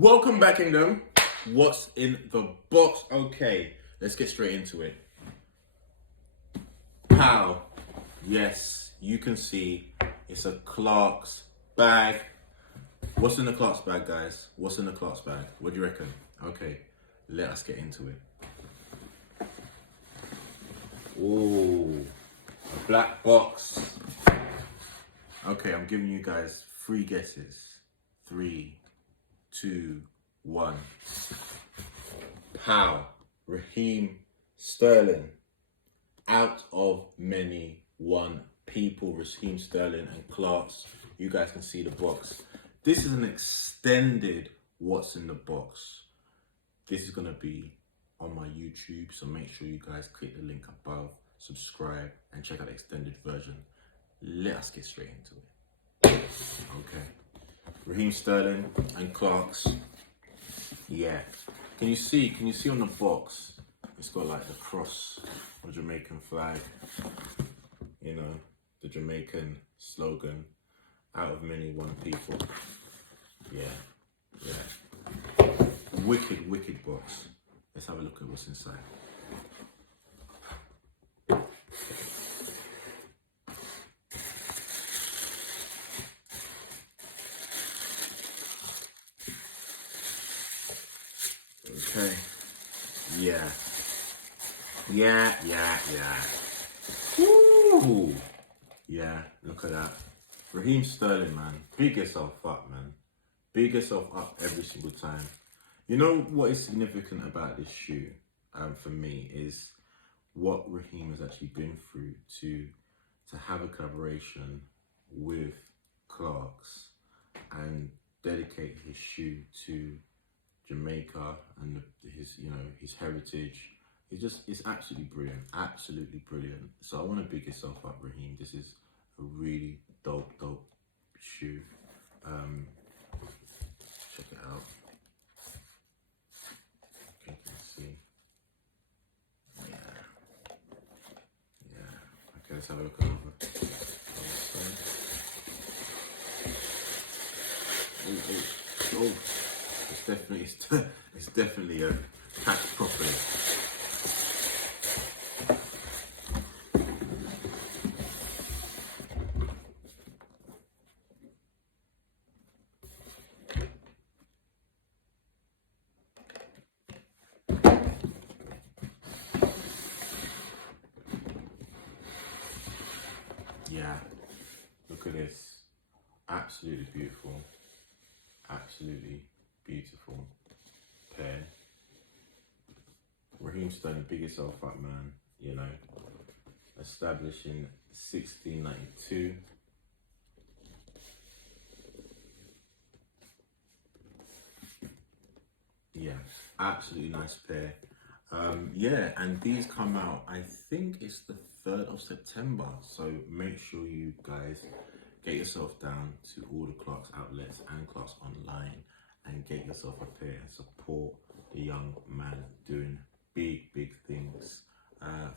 Welcome back, Kingdom. What's in the box? Okay, let's get straight into it. Pow. Yes, you can see it's a Clark's bag. What's in the Clark's bag, guys? What's in the Clark's bag? What do you reckon? Okay, let us get into it. Ooh, a black box. Okay, I'm giving you guys 3 guesses. 3, 2, 1. Pow. Raheem Sterling. Out of many, one people. Raheem Sterling and Clark's. You guys can see the box. This is an extended what's in the box. This is going to be on my YouTube, so make sure you guys click the link above, subscribe, and check out the extended version. Let us get straight into it. Okay. Raheem Sterling and Clark's. Yeah. Can you see on the box, it's got like the cross, the Jamaican flag, you know, the Jamaican slogan, out of many, one people. Yeah. Wicked box. Let's have a look at what's inside. Okay. Yeah. Woo! Yeah, look at that. Raheem Sterling, man. Big yourself up, man. Big yourself up every single time. You know what is significant about this shoe, for me, is what Raheem has actually been through to have a collaboration with Clark's and dedicate his shoe to Jamaica and his heritage. It's absolutely brilliant. So I want to big yourself up, Raheem. This is a really dope shoe. Check it out. Okay, you can see. Yeah. Okay, let's have a look over. Oh. It's definitely packed properly. Yeah, look at this. Absolutely beautiful. Absolutely beautiful pair. Raheem Sterling, big yourself up, man. You know, established in 1692. Yeah, absolutely nice pair. Yeah, and these come out, I think it's the 3rd of September. So make sure you guys get yourself down to all the Clark's outlets and Clark's online and get yourself a pair and support the young man doing big things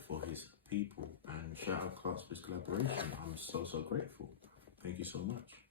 for his people. And shout out Clark's for this collaboration. I'm so grateful. Thank you so much.